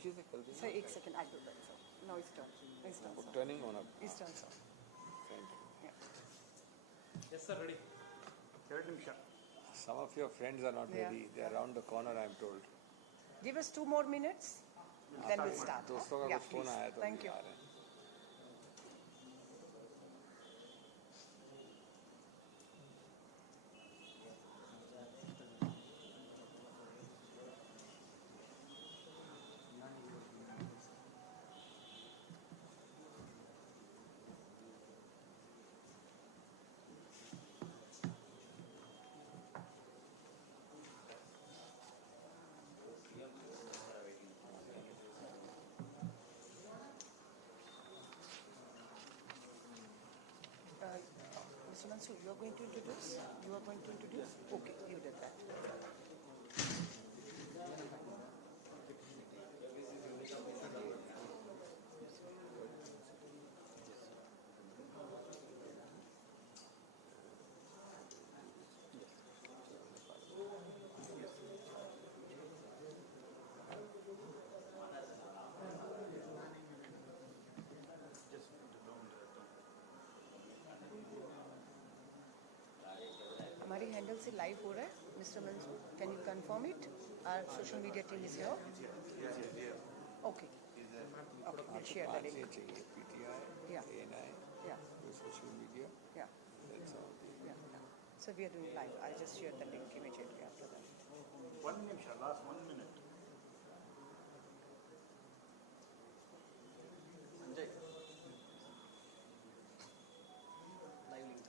नीचे से कर देंगे. Sir, एक second, I do that, sir. No, it's done. It's done, sir. Turning on up. It's done, sir. Thank you. Yeah. Yes, sir, ready. Some of your friends are not ready. They are around the corner, I am told. Give us 2 more minutes, then we'll start. दोस्तों का Yeah, कुछ phone please. आया तो Thank you. आ रहे हैं. Mr. Mansoor, you are going to introduce? You are going to introduce? Okay, you did that. हमारी handle से live हो रहा है mister Mansoor can you confirm it our social media team is here okay okay share the link चाहिए PTI, ANI, social media. Yeah. That's all. Yeah. So we are doing live. I just shared the link immediately after that. 1 minute, last 1 minute. Sanjay. Live link.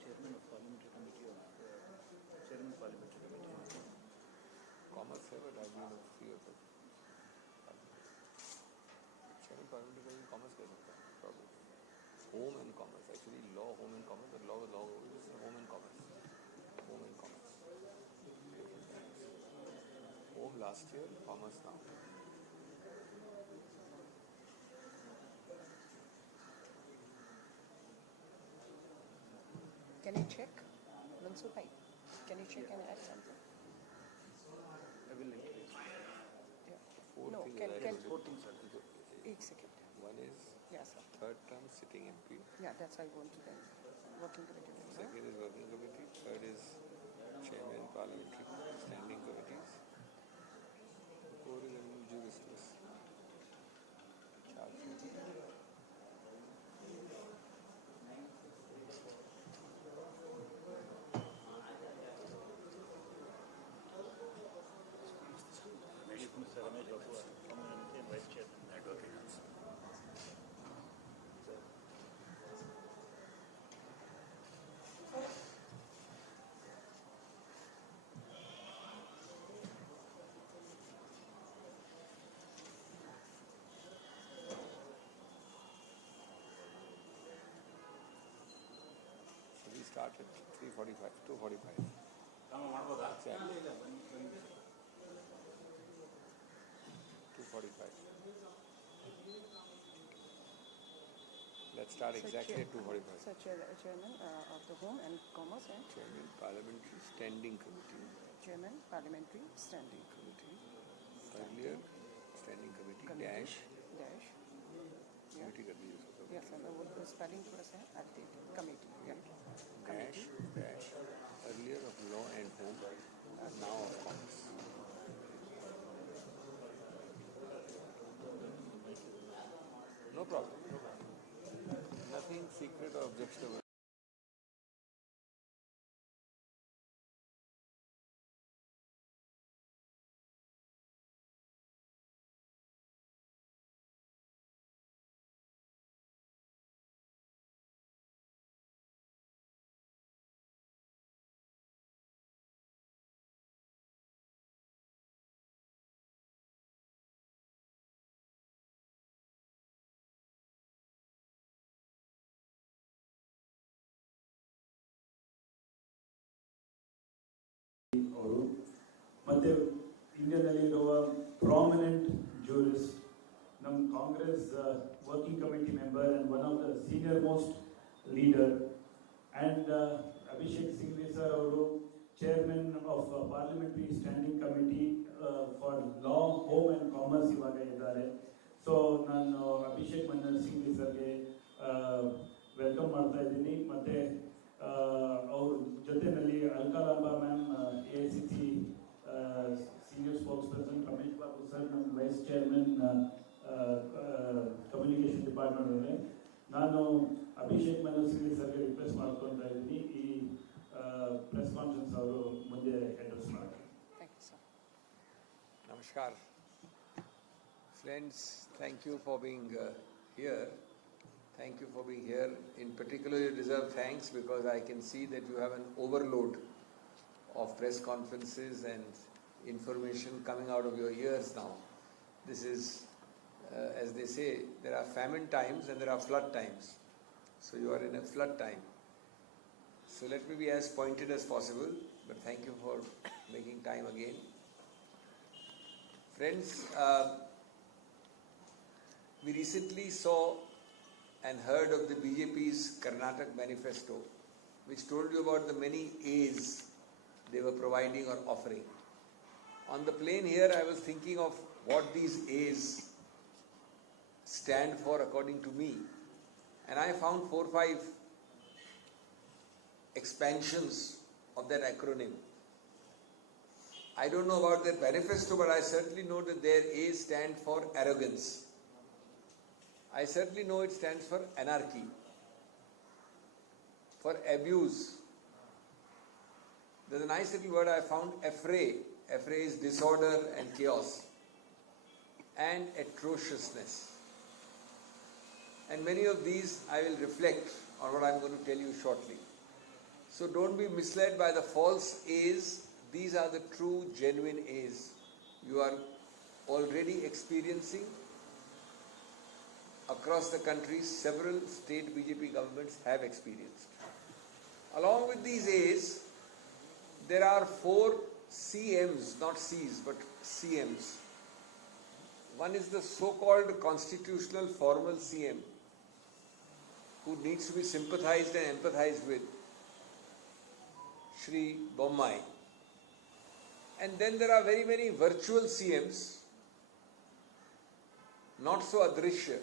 Chairman of Parliamentary Committee of Chairman Parliamentary Committee. Commerce है, but I've been a few of it. Chairman Parliamentary Committee commerce कर सकता है, probably. Home and commerce, actually law, home and commerce, but law is home and commerce. Home and commerce. Home last year, commerce now. Can you check? Mansoor bhai, can you check and add something? I will increase. Yeah. Four No, things can I can have Four things, sir. एक second. One is Yeah, sir. third term sitting MP. Yeah, that's why I want to then working committee. Second is working committee. Third is chairman parliamentary standing committees. Four is individual business. Charge. Mr. Ramesh Babu, and Vice Chairman, Advocate. So we start at 3:45, 2:45. Exactly. 2:45. Let's start exactly at 2:45. So chairman of the Home and Commerce and Chairman Parliamentary Standing Committee. Chairman Parliamentary Standing Committee. Earlier Standing Committee dash. Yeah. Committee कर दीजिए उसको. Yes, sir. वो spelling थोड़ा सा at the committee. Yeah. Dash earlier of law and home, now of commerce. No problem. Nothing secret or objectionable. senior most leader, and Abhishek Singhvi sir, ಅವರು chairman of Parliamentary Standing Committee for Law, Home and Commerce ಇವಾಗ ಇದ್ದಾರೆ. So ನಾನು ಅಭಿಷೇಕ್ ಮನು ಸಿಂಘ್ವಿ ಸರ್ಗೆ welcome ಮಾಡ್ತಾ ಇದ್ದೀನಿ. ಮತ್ತು ಅವ್ರ ಜೊತೆಯಲ್ಲಿ ಅಲ್ಕಾಲಾಂಬಾ ma'am, AICC senior spokes person, Ramesh Babu sir, ನಮ್ಮ ವೈಸ್ ಚೇರ್ಮನ್ ಕಮ್ಯುನಿಕೇಷನ್ ಡಿಪಾರ್ಟ್ಮೆಂಟಲ್ಲಿ. ನಾನು ಅಭಿಷೇಕ್ ಮನು ಸಿಂಘ್ವಿ ಸರ್ಗೆ ರಿಕ್ವೆಸ್ಟ್ ಮಾಡ್ಕೊತಾ ಇದ್ದೀನಿ, ಈ ಪ್ರೆಸ್ ಕಾನ್ಫರೆನ್ಸ್ ಅವರು ಮುಂದೆ ಅಡ್ರೆಸ್ ಮಾಡ್ತಾರೆ. Thank you, sir. Namaskar. Friends, thank you for being here. Thank you for being here. In particular, you deserve thanks because I can see that you have an overload of press conferences and information coming out of your ears now. This is, as they say, there are famine times and there are flood times. So you are in a flood time. So let me be as pointed as possible, but thank you for making time again. Friends, we recently saw and heard of the BJP's Karnataka manifesto, which told you about the many A's they were providing or offering. On the plane here, I was thinking of what these A's stand for according to me, and I found 4 or 5 expansions of that acronym. I don't know about their manifesto, but I certainly know that their A stand for arrogance. I certainly know it stands for anarchy, for abuse. There's a nice little word I found, affray. Affray is disorder and chaos, and atrociousness. And many of these I will reflect on what I'm going to tell you shortly. So don't be misled by the false A's. These are the true, genuine A's you are already experiencing across the country. Several state BJP governments have experienced. Along with these A's, there are 4 CMs, not C's, but CMs. One is the so-called constitutional formal CM, who needs to be sympathized and empathized with, Shri Bommai. And then there are very many virtual CMs, not so adrishya.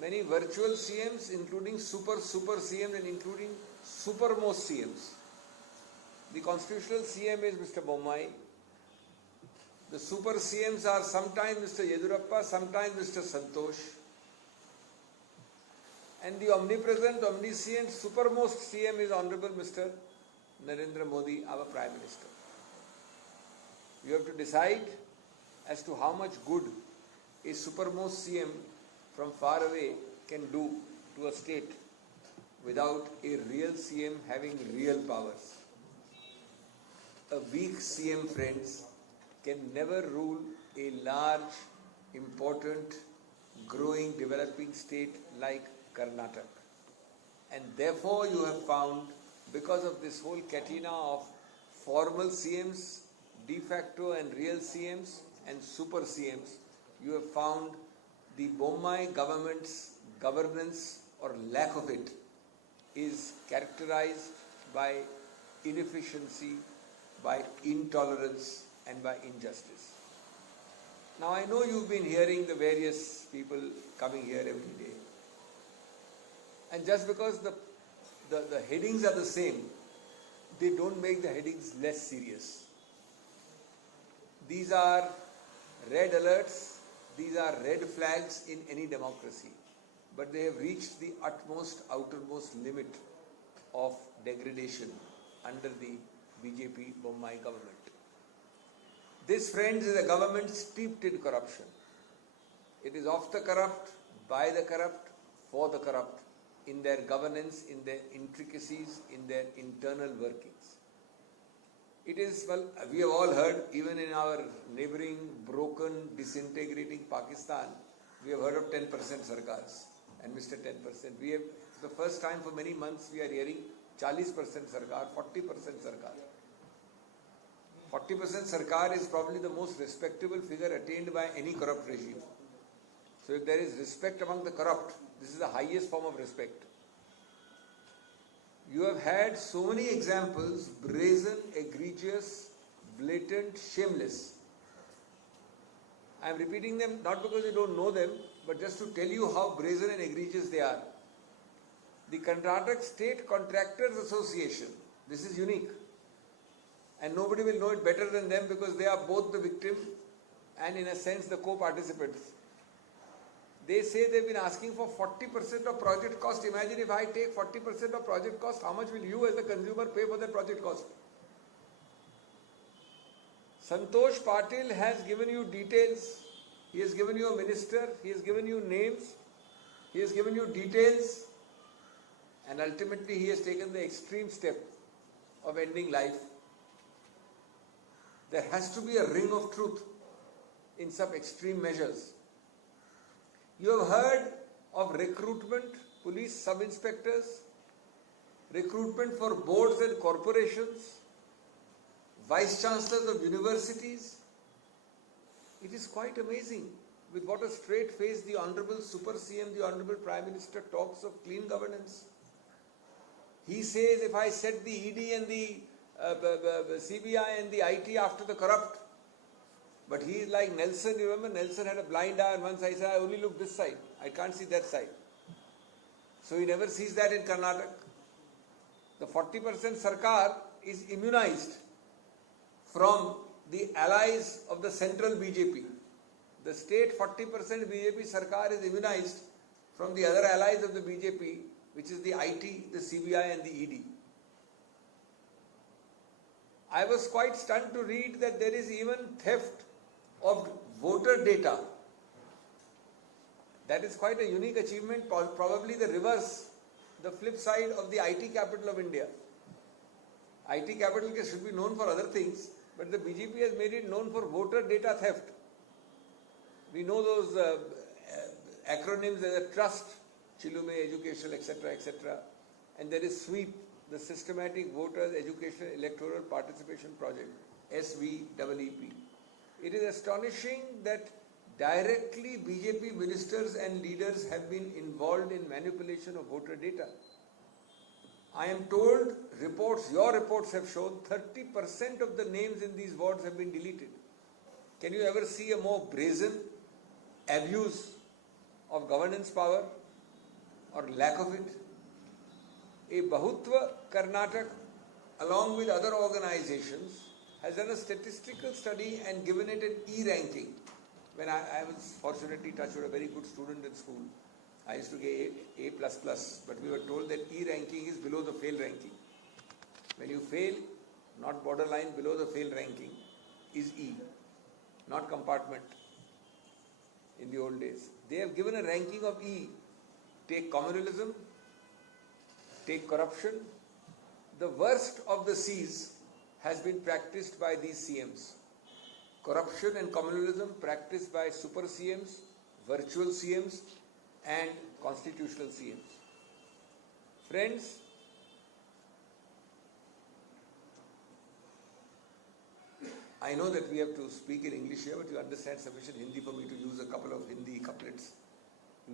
Many virtual CMs, including super CMs and including supermost CMs. The constitutional CM is Mr. Bommai. The super CMs are sometimes Mr. Yedurappa, sometimes Mr. Santosh. And the omnipresent, omniscient, supermost CM is Honorable Mr. Narendra Modi, our Prime Minister. You have to decide as to how much good a supermost CM from far away can do to a state without a real CM having real powers. A weak CM, friends, can never rule a large, important, growing, developing state like Karnataka. And therefore you have found, because of this whole catena of formal CMs, de facto and real CMs and super CMs, you have found the Bommai government's governance or lack of it is characterized by inefficiency, by intolerance and by injustice. Now I know you've been hearing the various people coming here every day. And just because the headings are the same, they don't make the headings less serious. These are red alerts, these are red flags in any democracy. But they have reached the utmost, outermost limit of degradation under the BJP Bommai government. This, friends, is a government steeped in corruption. It is of the corrupt, by the corrupt, for the corrupt, in their governance, in their intricacies, in their internal workings. It is, well, we have all heard, even in our neighboring, broken, disintegrating Pakistan, we have heard of 10% sarkars and Mr. 10%. We have, for the first time for many months, we are hearing 40% sarkar, 40% sarkar. 40% sarkar is probably the most respectable figure attained by any corrupt regime. So So if there is respect among the corrupt, this is the highest form of respect. You have had so many examples, brazen, egregious, blatant, shameless. I am repeating them not because you don't know them, but just to tell you how brazen and egregious they are. The Karnataka State Contractors Association, this is unique. And nobody will know it better than them because they are both the victim and in a sense the co-participants. They say they've been asking for 40% of project cost. Imagine if I take 40% of project cost, how much will you as a consumer pay for that project cost? Santosh Patil has given you details. He has given you a minister. He has given you names. He has given you details. And ultimately he has taken the extreme step of ending life. There has to be a ring of truth in some extreme measures. You have heard of recruitment, police sub-inspectors, recruitment for boards and corporations, vice chancellors of universities. It is quite amazing with what a straight face the Honorable Super CM, the Honorable Prime Minister talks of clean governance. He says if I set the ED and the CBI and the IT after the corrupt, but he is like Nelson. You remember Nelson had a blind eye on one side. He said, I only look this side. I can't see that side. So he never sees that in Karnataka. The 40% Sarkar is immunized from the allies of the central BJP. The state 40% BJP Sarkar is immunized from the other allies of the BJP, which is the IT, the CBI and the ED. I was quite stunned to read that there is even theft of voter data. That is quite a unique achievement, probably the reverse, the flip side of the IT capital of India. IT capital should be known for other things, but the BJP has made it known for voter data theft. We know those acronyms as a trust, Chilume, educational, etc., etc. And there is SWEEP, the Systematic Voters Education Electoral Participation Project, SVEEP. It is astonishing that directly BJP ministers and leaders have been involved in manipulation of voter data. I am told reports, your reports have shown 30% of the names in these wards have been deleted. Can you ever see a more brazen abuse of governance power or lack of it? A Bahutva Karnataka, along with other organizations, has done a statistical study and given it an E ranking. When I was fortunately touched with a very good student in school, I used to get A++, but we were told that E ranking is below the fail ranking. When you fail, not borderline, below the fail ranking is E, not compartment in the old days. They have given a ranking of E. Take communalism, take corruption. The worst of the C's has been practiced by these CMs. Corruption and communalism practiced by super CMs, virtual CMs and constitutional CMs. Friends, I know that we have to speak in English here, but you understand sufficient Hindi for me to use a couple of Hindi couplets.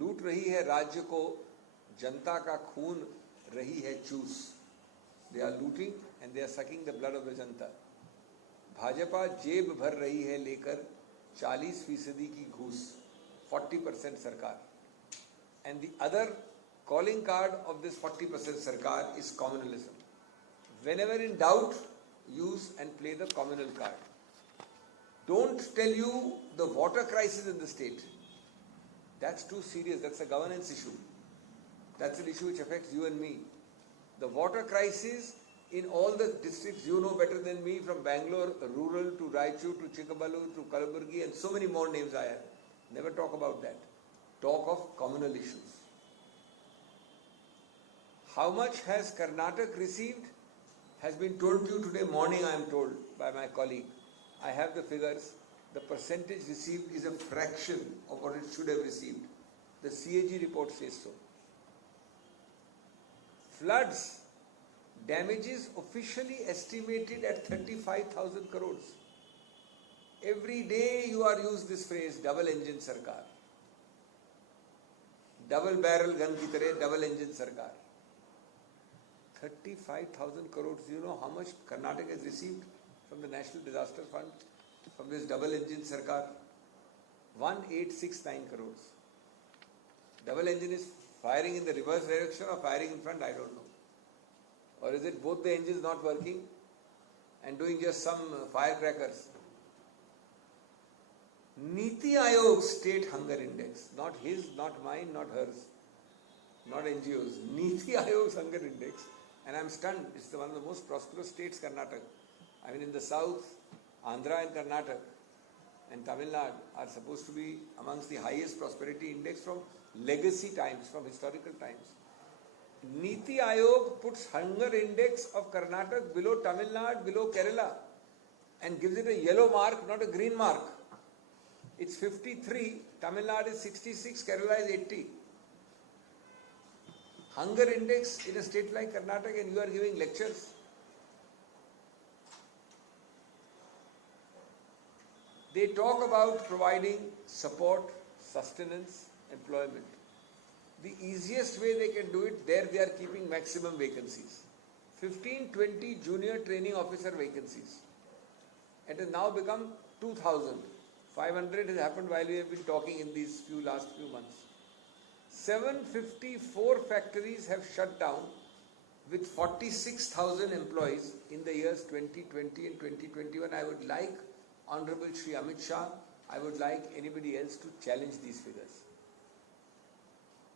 लूट रही है राज्य को जनता का खून रही है चूस. They are looting and they are sucking the blood of the जनता. भाजपा जेब भर रही है लेकर 40% की घूस, 40% सरकार. And the other calling card of this 40% sarkar is communalism. Whenever in doubt, use and play the communal card. Don't tell you the water crisis in the state. That's too serious. That's a governance issue. That's an issue which affects you and me. The water crisis in all the districts you know better than me, from Bangalore, rural to Raichur to Chikmagalur to Kalaburgi and so many more names I have. Never talk about that. Talk of communal issues. How much has Karnataka received? Has been told to you today morning, I am told by my colleague. I have the figures. The percentage received is a fraction of what it should have received. The CAG report says so. Floods, damages officially estimated at 35,000 crores. Every day you are used this phrase, double engine sarkar. double barrel gun ki tarah, double engine sarkar. 35,000 crores. Do you know how much Karnataka has received from the National Disaster Fund from this double engine sarkar? 1869 crores. Double engine is firing in the reverse direction or firing in front, I don't know. Or is it both the engines not working and doing just some firecrackers? Niti Aayog State Hunger Index, not his, not mine, not hers, not NGOs. Niti Aayog's Hunger Index, and I'm stunned. It's one of the most prosperous states, Karnataka. I mean, in the south, Andhra and Karnataka and Tamil Nadu are supposed to be amongst the highest prosperity index from legacy times, from historical times. Niti Aayog puts hunger index of Karnataka below Tamil Nadu, below Kerala, and gives it a yellow mark, not a green mark. It's 53, Tamil Nadu is 66, Kerala is 80. Hunger index in a state like Karnataka, and you are giving lectures. They talk about providing support, sustenance, employment. The easiest way they can do it, there they are keeping maximum vacancies. 15-20 junior training officer vacancies. It has now become 2,000. 500 has happened while we have been talking in these last few months. 754 factories have shut down with 46,000 employees in the years 2020 and 2021. I would like Honorable Shri Amit Shah, I would like anybody else to challenge these figures.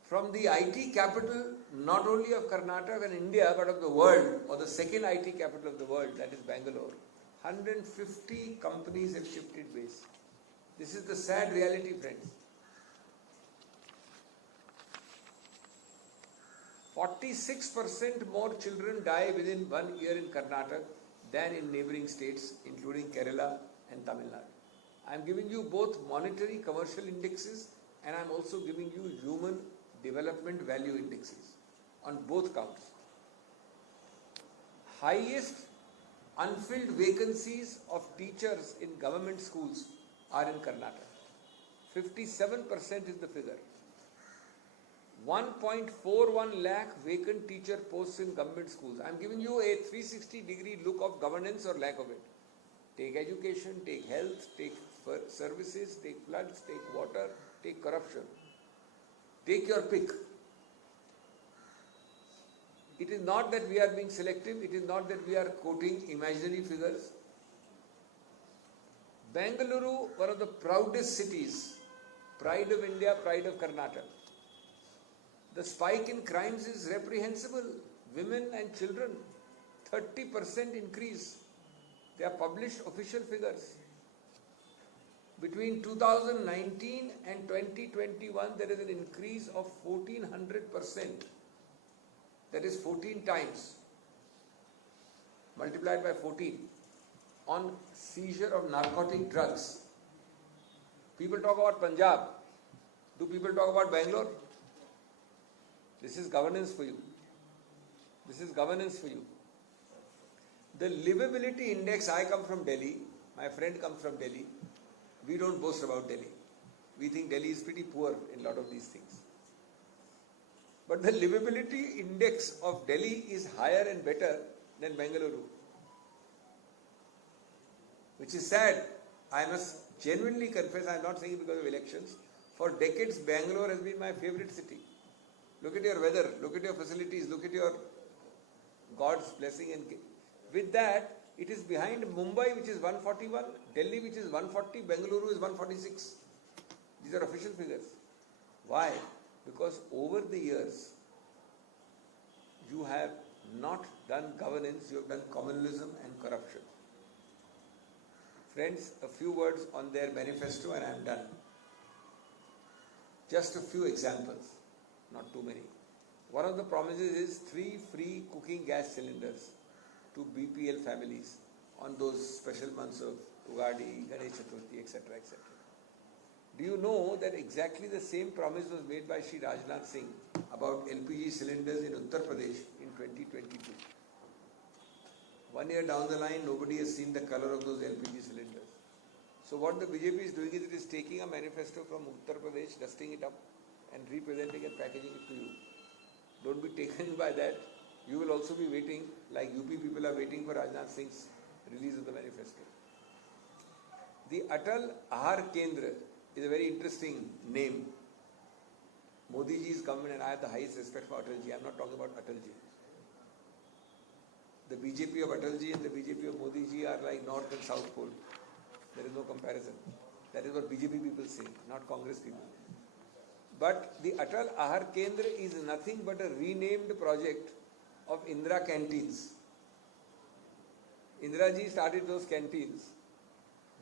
From the IT capital, not only of Karnataka and India, but of the world, or the second IT capital of the world, that is Bangalore, 150 companies have shifted base. This is the sad reality, friends. 46% more children die within 1 year in Karnataka than in neighboring states, including Kerala and Tamil Nadu. I am giving you both monetary commercial indexes, and I am also giving you human development value indexes on both counts. Highest unfilled vacancies of teachers in government schools are in Karnataka. 57% is the figure. 1.41 lakh vacant teacher posts in government schools. I am giving you a 360-degree look of governance or lack of it. Take education, take health, take services, take floods, take water, take corruption. Take your pick. It is not that we are being selective, it is not that we are quoting imaginary figures. Bengaluru, one of the proudest cities, pride of India, pride of Karnataka. The spike in crimes is reprehensible. Women and children, 30% increase. They are published official figures. Between 2019 and 2021, there is an increase of 1400%. That is 14 times. Multiplied by 14. On seizure of narcotic drugs. People talk about Punjab. Do people talk about Bangalore? This is governance for you. This is governance for you. The livability index, I come from Delhi. My friend comes from Delhi. We don't boast about Delhi. We think Delhi is pretty poor in a lot of these things. But the livability index of Delhi is higher and better than Bengaluru. Which is sad. I must genuinely confess, I am not saying it because of elections. For decades, Bangalore has been my favorite city. Look at your weather, look at your facilities, look at your God's blessing. And with that, it is behind Mumbai, which is 141, Delhi, which is 140, Bengaluru is 146. These are official figures. Why? Because over the years, you have not done governance, you have done communalism and corruption. Friends, a few words on their manifesto and I am done. Just a few examples, not too many. One of the promises is 3 free cooking gas cylinders to BPL families on those special months of Ugadi, Ganesh Chaturthi, etc., etc. Do you know that exactly the same promise was made by Shri Rajnath Singh about LPG cylinders in Uttar Pradesh in 2022? 1 year down the line, nobody has seen the color of those LPG cylinders. So what the BJP is doing is it is taking a manifesto from Uttar Pradesh, dusting it up and representing and packaging it to you. Don't be taken by that. You will also be waiting, like UP people are waiting for Rajnath Singh's release of the manifesto. The Atal Ahar Kendra is a very interesting name. Modi ji's government, and I have the highest respect for Atalji. I am not talking about Atalji. The BJP of Atalji and the BJP of Modi ji are like North and South Pole. There is no comparison. That is what BJP people say, not Congress people. But the Atal Ahar Kendra is nothing but a renamed project of Indira canteens. Indira ji started those canteens.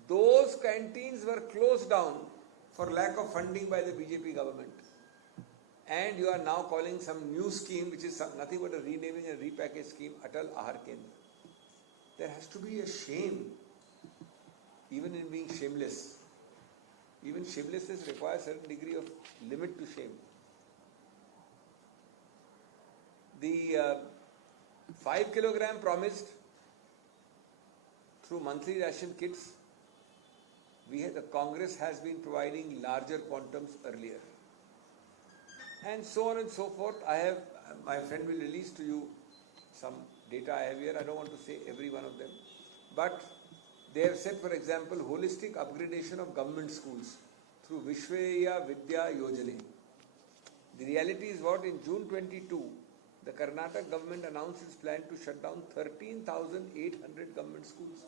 Those canteens were closed down for lack of funding by the BJP government. And you are now calling some new scheme, which is nothing but a renaming and repackaged scheme, Atal Ahar Kendra. There has to be a shame, even in being shameless. Even shamelessness requires a certain degree of limit to shame. The 5 kilogram promised through monthly ration kits, the Congress has been providing larger quantums earlier. And so on and so forth. My friend will release to you some data I have here. I don't want to say every one of them. But they have said, for example, holistic upgradation of government schools through Vishweya Vidya Yojana. The reality is what? In June 22, the Karnataka government announced its plan to shut down 13,800 government schools.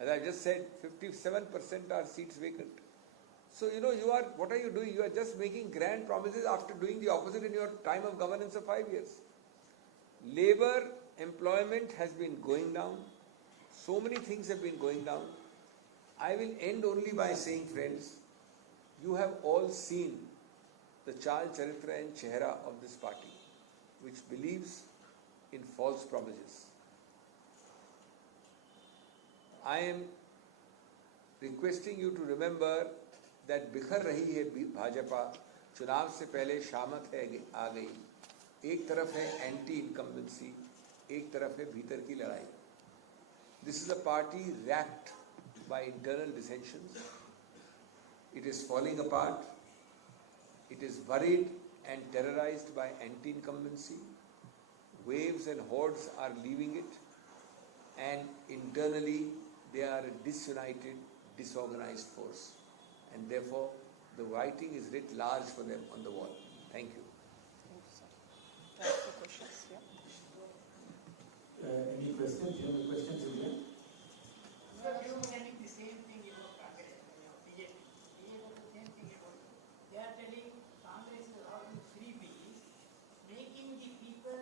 As I just said, 57% are seats vacant. So, what are you doing? You are just making grand promises after doing the opposite in your time of governance of 5 years. Labor employment has been going down. So many things have been going down. I will end only by saying, friends, you have all seen the Chal Charitra and Chehra of this party, which believes in false promises. I am requesting you to remember that बिखर रही है भाजपा, चुनाव से पहले शामत है आ गई. एक तरफ है एंटी इनकम्बेंसी, एक तरफ है भीतर की लड़ाई. This is a party racked by internal dissensions. It is falling apart. It is worried and terrorized by anti-incumbency. Waves and hordes are leaving it, and internally they are a disunited, disorganized force. And therefore, the writing is writ large for them on the wall. Thank you. Thank you, sir. Time for questions, yeah. Any questions? You have a question, Julia? Sir, you were telling the same thing about Congress, BJP. They were the same thing about. They are telling Congress is offering freebies, making the people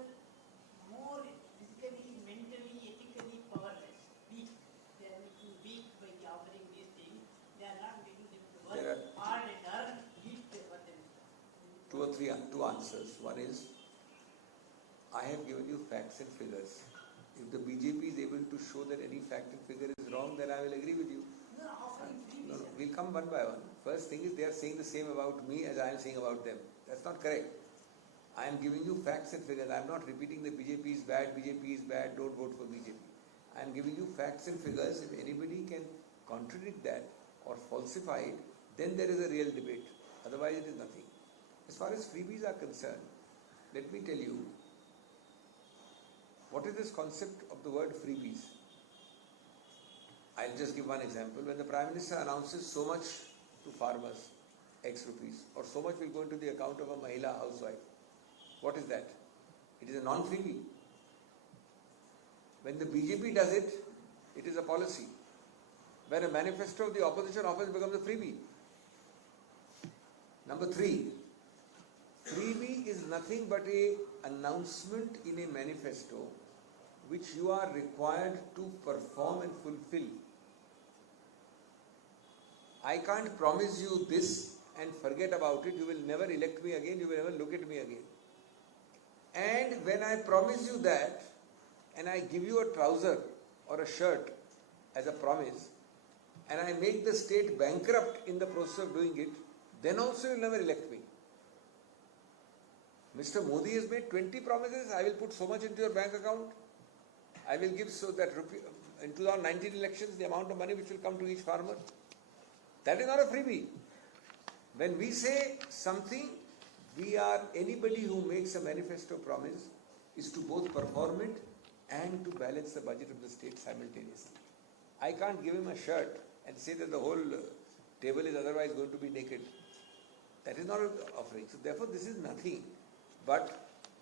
more physically, mentally, ethically powerless, weak. They are making weak by offering these things. They are not making them to work hard and earn each what they do. Two answers. One is, I have given you facts and figures. If the BJP is able to show that any fact and figure is wrong, then I will agree with you. You are offering freebies. No, we'll come one by one. First thing is, they are saying the same about me as I am saying about them. That's not correct. I am giving you facts and figures. I am not repeating that BJP is bad, don't vote for BJP. I am giving you facts and figures. If anybody can contradict that or falsify it, then there is a real debate. Otherwise, it is nothing. As far as freebies are concerned, let me tell you, what is this concept of the word freebies? I'll just give one example. When the Prime Minister announces so much to farmers, X rupees, or so much will go into the account of a Mahila housewife, what is that? It is a non-freebie. When the BJP does it, it is a policy. When a manifesto of the opposition offers, it becomes a freebie. Number 3, freebie is nothing but an announcement in a manifesto which you are required to perform and fulfill. I can't promise you this and forget about it. You will never elect me again. You will never look at me again. And when I promise you that, and I give you a trouser or a shirt as a promise, and I make the state bankrupt in the process of doing it, then also you will never elect me. Mr. Modi has made 20 promises. I will put so much into your bank account. I will give so that in 2019 elections, the amount of money which will come to each farmer. That is not a freebie. When we say something Anybody who makes a manifesto promise is to both perform it and to balance the budget of the state simultaneously. I can't give him a shirt and say that the whole table is otherwise going to be naked. That is not an offering. So therefore this is nothing. But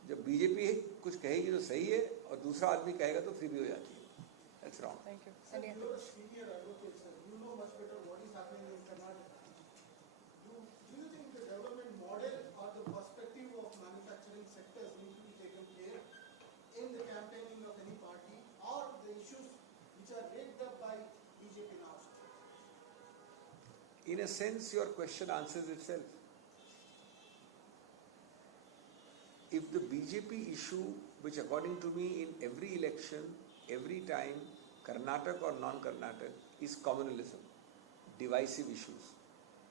जब BJP कुछ कहेगी तो सही है और दूसरा आदमी कहेगा तो फ्री भी हो जाती है. That's wrong. Thank you. Sir, you're a senior advocate, sir. You know much better what is happening in Karnataka. Do you think the development model or the perspective of manufacturing sectors need to be taken care in the campaigning of any party or the issues which are raked up by BJP now? In a sense, your question answers itself. If the BJP issue, which according to me in every election, every time, Karnataka or non-Karnataka, is communalism, divisive issues,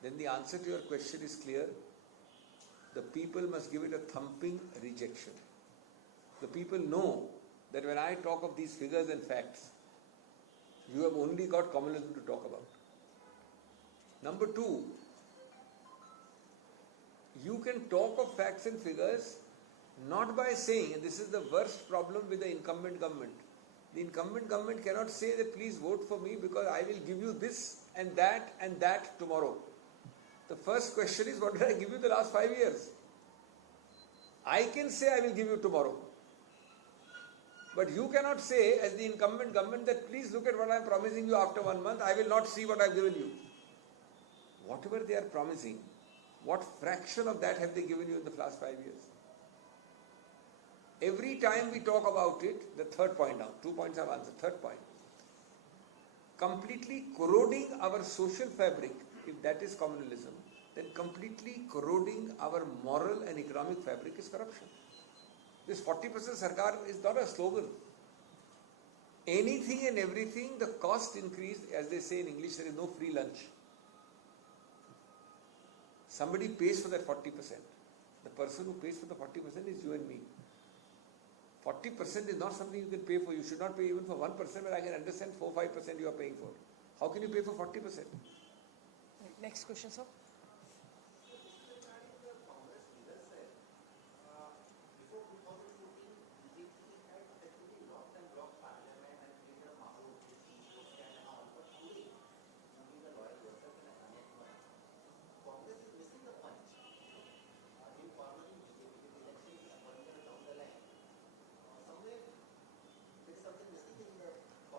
then the answer to your question is clear. The people must give it a thumping rejection. The people know that when I talk of these figures and facts, you have only got communalism to talk about. Number two, you can talk of facts and figures not by saying, and this is the worst problem with the incumbent government. The incumbent government cannot say that please vote for me because I will give you this and that tomorrow. The first question is, what did I give you the last 5 years? I can say I will give you tomorrow. But you cannot say as the incumbent government that please look at what I am promising you after 1 month, I will not see what I have given you. Whatever they are promising, what fraction of that have they given you in the last 5 years? Every time we talk about it, the third point now, 2 points I've answered, third point. Completely corroding our social fabric, if that is communalism, then completely corroding our moral and economic fabric is corruption. This 40% Sarkar is not a slogan. Anything and everything, the cost increase, as they say in English, there is no free lunch. Somebody pays for that 40%. The person who pays for the 40% is you and me. 40% is not something you can pay for. You should not pay even for 1%, but I can understand 4-5% you are paying for. How can you pay for 40%? Next question, sir.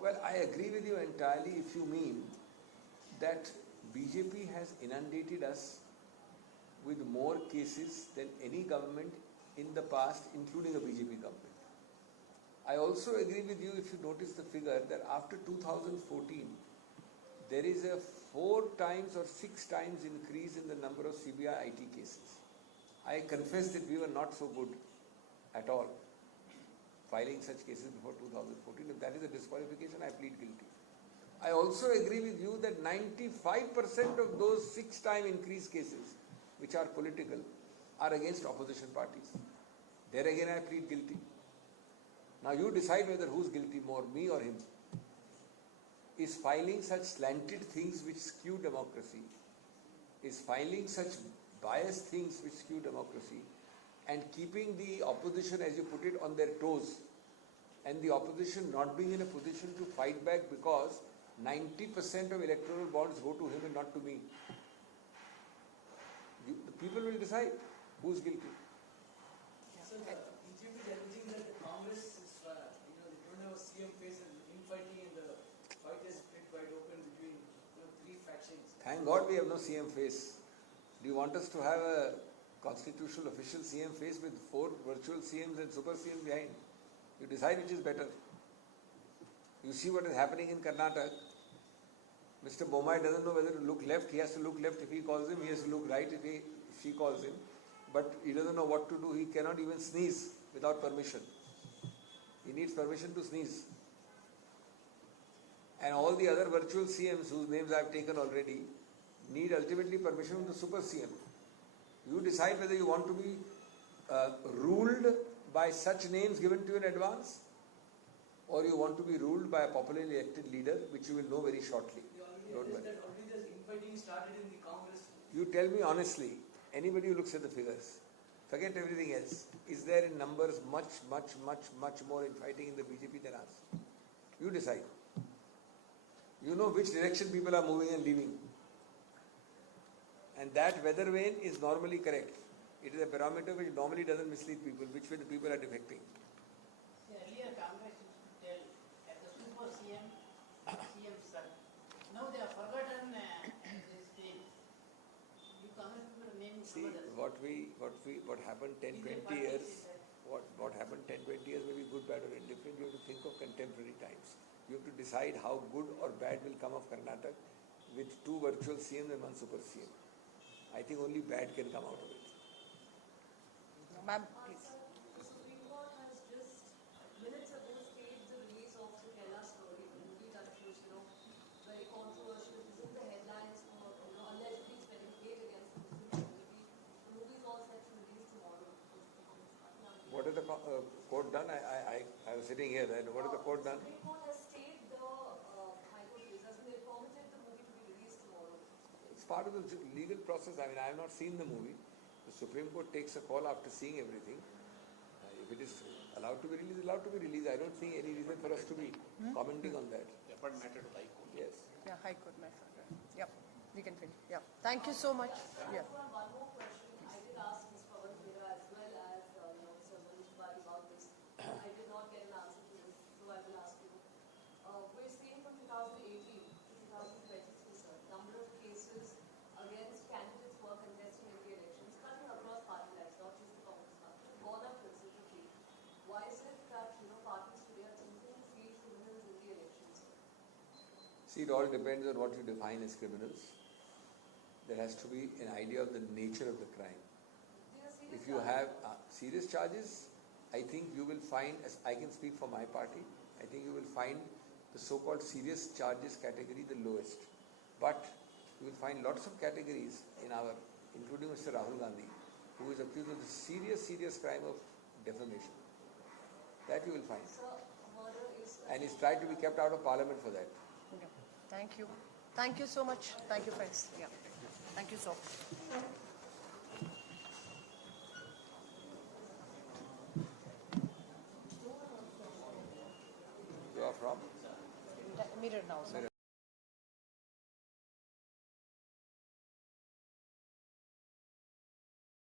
Well, I agree with you entirely if you mean that BJP has inundated us with more cases than any government in the past, including a BJP government. I also agree with you if you notice the figure that after 2014, there is a 4 times or 6 times increase in the number of CBI IT cases. I confess that we were not so good at all filing such cases before 2014. If that is a disqualification, I plead guilty. I also agree with you that 95% of those 6-time increase cases, which are political, are against opposition parties. There again I plead guilty. Now you decide whether who's guilty more, me or him. Is filing such slanted things which skew democracy, is filing such biased things which skew democracy, and keeping the opposition, as you put it, on their toes, and the opposition not being in a position to fight back because 90% of electoral bonds go to him and not to me. The people will decide who's guilty. So the BJP is alleging that the Congress is, they don't have a CM face and infighting and the fight is split wide open between 3 factions. Thank God we have no CM face. Do you want us to have a constitutional official CM face with 4 virtual CMs and super CMs behind? You decide which is better. You see what is happening in Karnataka. Mr. Bomai doesn't know whether to look left. He has to look left if he calls him. He has to look right if she calls him. But he doesn't know what to do. He cannot even sneeze without permission. He needs permission to sneeze. And all the other virtual CMs whose names I have taken already need ultimately permission from the super CM. You decide whether you want to be ruled by such names given to you in advance, or you want to be ruled by a popularly elected leader, which you will know very shortly. Don't worry. Already the infighting started in the Congress. You tell me honestly, anybody who looks at the figures, Forget everything else. Is there in numbers much more in fighting in the BJP than us? You decide. You know which direction people are moving and leaving. And that weather vane is normally correct. It is a parameter which normally doesn't mislead people, which way the people are defecting. Earlier Congress used to tell as the super CM, CM son. Now they have forgotten this thing. You come and name See, some others. what happened 10, 20 years, what happened 10, 20 years may be good, bad or indifferent. You have to think of contemporary times. You have to decide how good or bad will come of Karnataka with 2 virtual CMs and 1 super CM. I think only bad can come out of it. Ma'am, please. The Supreme Court has just minutes ago stayed the release of the Kerala story, the movie that was, very controversial. It is in the headlines for, allegedly spending hate against the Muslim community. The movie is all set to release tomorrow. What has the court done? I was sitting here. And what has the court done? The Supreme Court has stayed the High Court case. As in, they permitted the movie to be released tomorrow. It's part of the legal process. I mean, I have not seen the movie. The Supreme Court takes a call after seeing everything. If it is allowed to be released, allowed to be released. I don't see any reason for us to be commenting on that. Referred matter to High Court. Yes. Yeah, High Court matter. Yep, we can finish. Yeah, thank you so much. Yeah. One more question. I did ask Ms. Pawan Mehra as well as Sir Manish Bari about this. I did not get an answer to this, so I will ask you. We're seeing from 2018 to 2023, sir, number of cases against candidates who are contesting in the elections, cutting across party lines, not just the Congress party, gone up considerably. Why is it that parties today are choosing to feed criminals in the elections? See, it all depends on what you define as criminals. There has to be an idea of the nature of the crime. If you have serious charges, I think you will find, as I can speak for my party, I think you will find the so-called serious charges category the lowest. But you will find lots of categories in our, including Mr. Rahul Gandhi, who is accused of the serious crime of defamation. That you will find. And he's tried to be kept out of parliament for that. Yeah. Thank you. Thank you so much. Thank you, friends. Yeah. Thank you so much.